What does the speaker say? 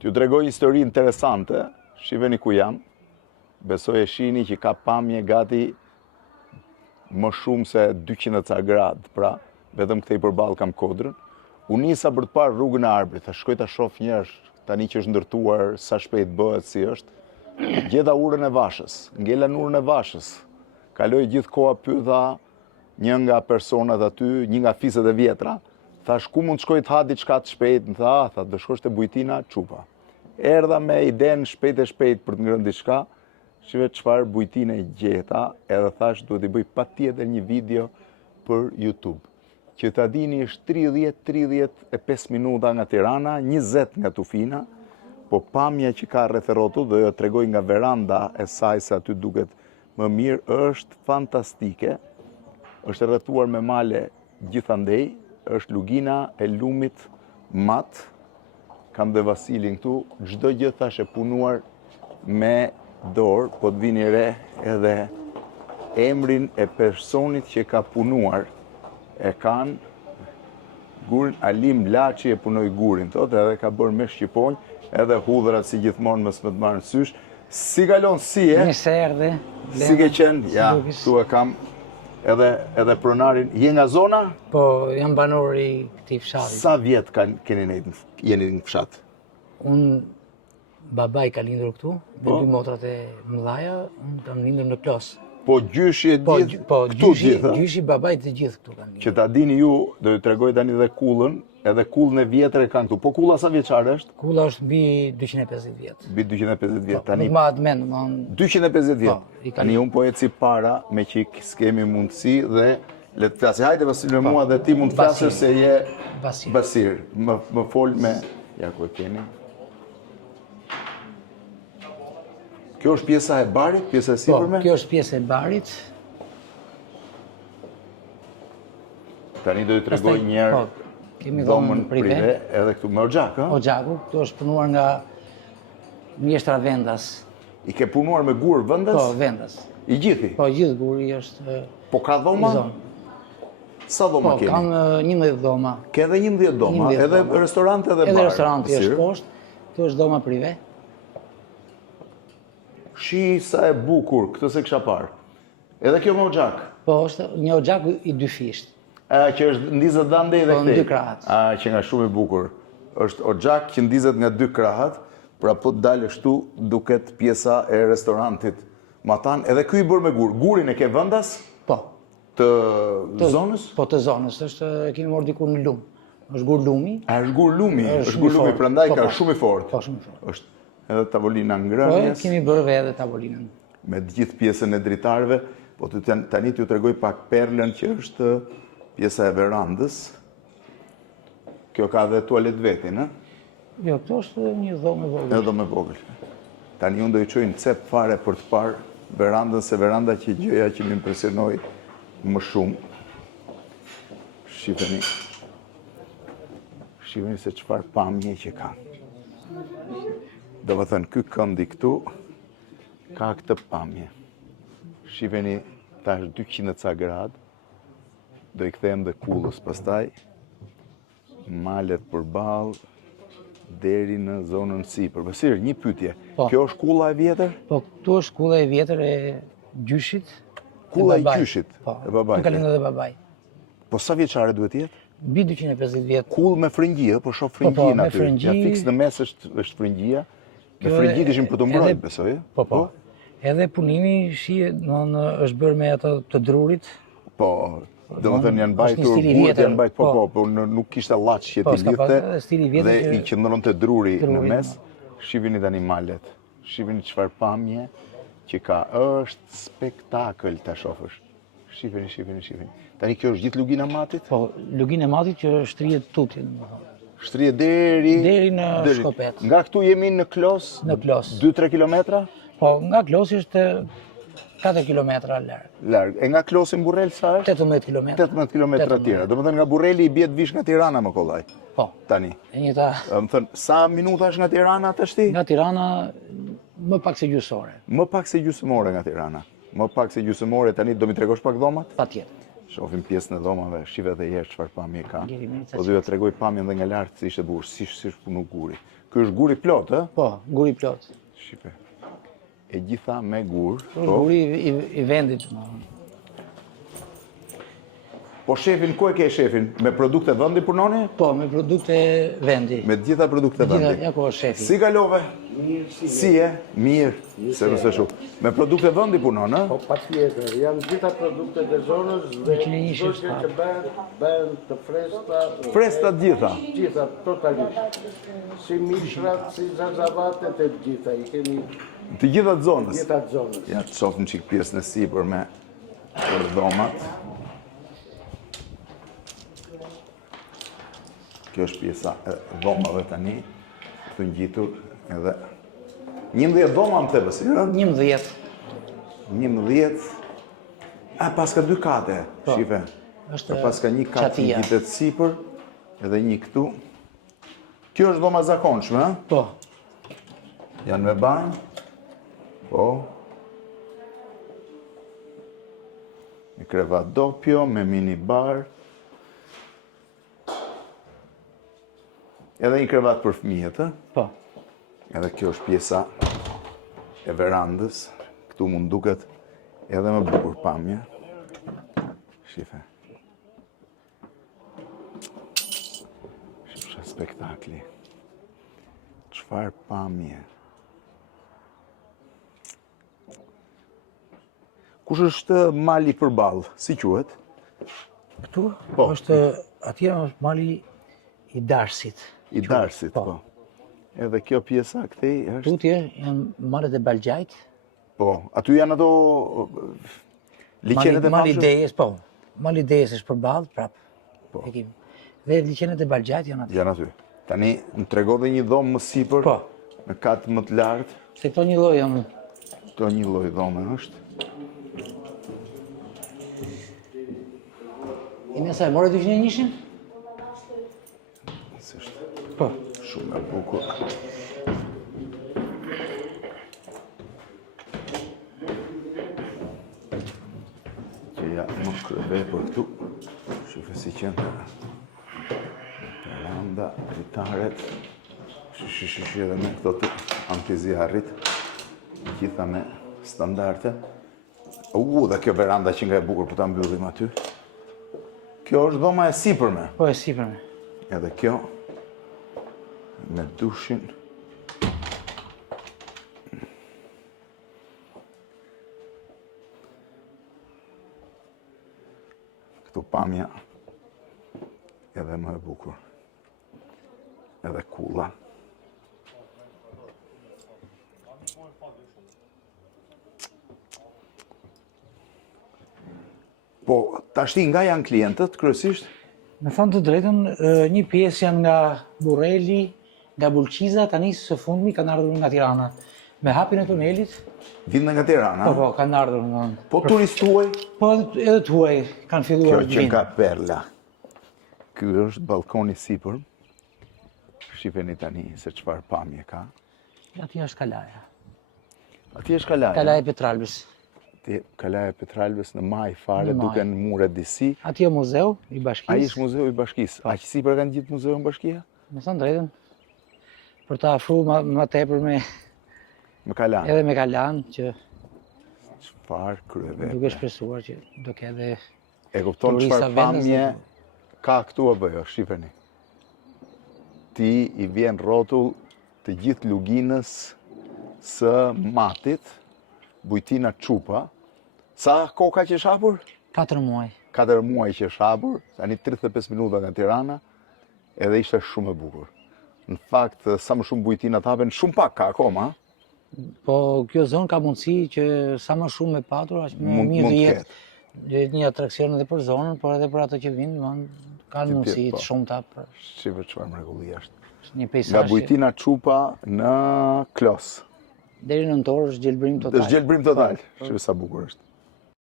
T'ju tregoj histori interesante, shiheni ku jam. Besoj e shihni që ka pamje gati më shumë se 200 ca gradë, pra vetëm këtej përballë kam Kodrën. U nisa për të parë rrugën e Arbrit, tha shkoj ta shoh njerëz, tani që është ndërtuar, sa shpejt bëhet, si është. Gjeta urën e Vashës, ngela në urën e Vashës. Kaloi gjithë koha pyeta një nga personat aty, një nga fiset e vjetra, thash ku mund të shkoj të ha diçka të shpejt, më tha, do shkosh te Bujtina, çupa. Erdha me idenë shpejt e shpejt për të ngrënë diçka, shive çfarë bujtine gjeta, edhe thash duhet i bëj patjetër një video për YouTube. Që ta dini është 30-35 minuta nga Tirana, 20 nga Tufina, po pamja që ka rreth rrotull, do jo tregoj nga veranda e saj se aty duket më mirë, është fantastike. Është rrethuar me male gjithandej, është lugina e lumit mat. Kam dhe Vasilin këtu, çdo gjë thash e punuar me dorë, po të vini re edhe emrin e personit që ka punuar. E kanë gurin Alim Laçi e punoi gurin, thotë, edhe ka bërë me shqiponj, edhe hudhrat si gjithmonë mos më të marrën sysh. Si kalon si e? Mirë erdhe. Si ke qenë? Ja, tu e kam edhe pronarin. Je nga zona? Po, jam banor i këtij fshati. Sa vjet jeni në fshat? Unë babai ka lindur këtu, me dy motrat e mëdhaja, unë kam lindur në Klos. Po gjyshi e gjithë, këtu gjithë? Gjyshi babaj të gjithë këtu kanë lindur. Që ta dini ju, do ju tregoj tani dhe kullën, edhe kullën e vjetër e kanë këtu. Po kulla sa vjeçare është? Kulla është mbi 250 vjet. Mbi 250 vjet. Tani ma atë mend, 250 vjet. Tani unë po eci para me që s'kemi mundësi dhe le të flasë. Hajde Vasil me mua dhe ti mund të flasësh se je Basir. Më fol me ja ku e keni. Kjo është pjesa e barit, pjesa e sipërme? Po, kjo është pjesa e barit. Tani do ju tregoj njerë dhomën prive, edhe këtu me Oxhak, ha? Oxhaku, këtu është punuar nga mjeshtra Vendas. I ke punuar me gur Vendas? Po, Vendas. I gjithi? Po, gjithë guri është... Po ka dhoma? Sa dhoma keni? Po, kam 11 dhoma. Ke edhe 11 dhoma, edhe restorante edhe bar? Edhe restoranti është poshtë, kjo është dhoma prive. Shi sa e bukur, këtë se kisha parë. Edhe kjo me Oxhak? Po, është një Oxhak i dy fisht. Që është ndizet dhe andej dhe këtej? Po, në dy krahat. Që nga shumë i bukur. është Oxhak që ndizet nga dy krahat, pra po të dalë shtu duket pjesa e restorantit Matan, edhe ky i bërë me gur. Gurin e ke Vendas? Po. Të zonës? Po, të zonës. E kemi marrë diku në lum. Është gur lumi. Është gur lumi, është gur lumi, prandaj ka shumë i fortë. Po, shumë i fortë. Është edhe tavolina ngrënjes. Po, kemi bërë edhe tavolinën. Me gjithë pjesën e dritarëve, po tani t'ju tregoj pak perlën që është pjesa e verandës. Kjo ka dhe tualet vetin, ë? Jo, këto është një dhomë e vogël. Një dhomë e vogël. Tani unë do i çoj në cep fare për të parë verandën, se veranda që gjëja që më impresionoi më shumë. Shifeni. Shifeni se çfarë pamje që ka. Do të thënë, ky këndi këtu ka këtë pamje. Shifeni, tash 200 ca gradë, do i kthehem dhe kullës pastaj, malet përballë, deri në zonën sipër. Basir, një pyetje. Kjo është kulla e vjetër? Po, këtu është kulla e vjetër e gjyshit. Kulla e gjyshit e babait. Tu ka lindur edhe babai. Po sa vjeçare duhet jetë? Mbi 250 vjet. Kull me fryngjie, po shoh fryngjin aty. Ja fiks në mes është fryngjia. Me fryngjit ishin për të mbrojtur, besoj. Po. Edhe punimi është bërë me ato të drurit. Po, domethënë janë mbajtur gurët, janë mbajtur, po, nuk kishte llaç që ti lidhte. Dhe i qëndronte druri në mes. Shihini tani malet. Shihini çfarë pamje që ka. Është spektakël ta shohësh. Shihini. Tani kjo është gjithë lugina e matit? Po, lugina e matit që shtrihet tutje, domethënë. Shtrihet deri në Shkopet. Nga këtu jemi në Klos? Në Klos. 2-3 kilometra? Po, nga Klosi është 4 kilometra larg. E nga Klosi në Burrel sa është? 18 kilometra. 18 kilometra tjera. Domethënë nga Burreli i bie të vish nga Tirana më kollaj. Po. Tani. E njëjta. Domethënë sa minuta është nga Tirana tashti? Nga Tirana më pak se gjysore. Më pak se gjysmore nga Tirana. Më pak se gjysmore, tani do mi tregosh pak dhomat? Patjetër. Shohim pjesën e dhomave, shive dhe jeshtë çfarë pamje ka. Gjerimeca Po do t'ju tregoj pamjen dhe nga lart si ishte bukur, si punu guri. Ky është guri plot, ë? Po, guri plot. Shipe. E gjitha me gur. Është guri i vendit. Po shefin, ku e ke shefin? Me produkte vendi punoni? Po, me produkte vendi. Me gjitha produkte vendi. Ja ku është shefi. Si kalove? Si e? Mirë. Se nëse shu. Me produkte vendi punon, ë? Po patjetër, janë gjitha produktet e zonës dhe 120 çdo që bëhen të freskëta. Freskëta gjitha. Gjitha, totalisht. Si mishrat, si zazavatet e gjitha, i kemi Të gjitha të zonës. gjitha të zonës. Ja të shofim çik pjesën e sipër me dhomat. Kjo është pjesa e dhomave tani, të ngjitur edhe 11 dhoma më thebë, si? 11. 11. A, paska 2 kate, shife. Është Paska një katë çatia. ngjitet sipër, edhe një këtu. Kjo është dhoma zakonshme, ë? Po, Janë me banjë. Po. Me krevat doppio, me mini bar. Edhe një krevat për fëmijët, ë? po. Edhe kjo është pjesa e verandës. Këtu mund duket edhe më bukur pamje. Shife. Shifë spektakli. Çfarë pamje. Kush është mali përballë? Si quhet? Këtu Po. është atje është mali i Darsit. I Darsit, po. Edhe kjo pjesa këtej është... Tutje janë malet e Balgjajt. Po, aty janë ato liqenet e Mali famshëm? Dejes, po. Mali Dejes është përballë, prap. Po. E kemi. Dhe liqenet e Balgjajt janë aty. Janë aty. Tani, më trego dhe një dhomë më sipër, Po. me katë më të lartë. Se këto një lloj janë. Këto një lloj dhome është. I nësa e more 201-shin? S'është Po. shumë e bukur. Që ja më kreve për këtu. Shufe si qënë veranda, dritaret. Shishi edhe me këto të antizjarrit. Gjitha me standarte. Dhe kjo veranda që nga e bukur për ta mbyllim aty. Kjo është dhoma e sipërme. Po e sipërme. Edhe kjo me dushin. Këtu pamja edhe më e bukur. Edhe kulla. Po, tashti nga janë klientët, kryesisht? Me thonë të drejtën, një pjesë janë nga Burreli, nga Bulqiza, tani së fundmi kanë ardhur nga Tirana. Me hapjen e tunelit, Vinë nga Tirana? po, kanë ardhur nga... Po turist tuaj? Po, edhe tuaj kanë Kjo filluar të që vinë. ka perla. Ky është balkoni sipër. Shifeni tani se çfarë pamje ka. Aty është Kalaja. Aty është Kalaja. Kalaja e Petralbes. Kalaja e Petralbes në maj fare, Në maj. duke në mure disi. Aty është muzeu i bashkisë. Ai është muzeu i bashkisë. Aq sipër kanë gjithë muzeu në bashkia? Me thonë drejtën, për të afruar më tepër me Më Kalan. edhe me Kalan, që Çfarë kryeve. duke shpresuar që do ke edhe E kupton turista çfarë vendas pamje dhe- ka këtu apo jo, shifeni. Ti i vjen rrotull të gjithë luginës së matit, bujtina çupa. Sa kohë ka që është hapur? 4 muaj. 4 muaj që është hapur, tani 35 minuta nga Tirana, edhe ishte shumë e bukur. Në fakt, sa më shumë bujtina të hapen, shumë pak ka akoma, ha? Po kjo zonë ka mundësi që sa më shumë me patur, aq më Mund mirë të të ketë. jetë një atraksion edhe për zonën, por edhe për ato që vinë, kanë mundësi po. të shumta për Shqipe çfarë mrekulli është. një Nga peisazh. bujtina çupa në Klos. Deri në nëntor është gjelbrim total. Është gjelbrim total. Shqipe sa bukur është.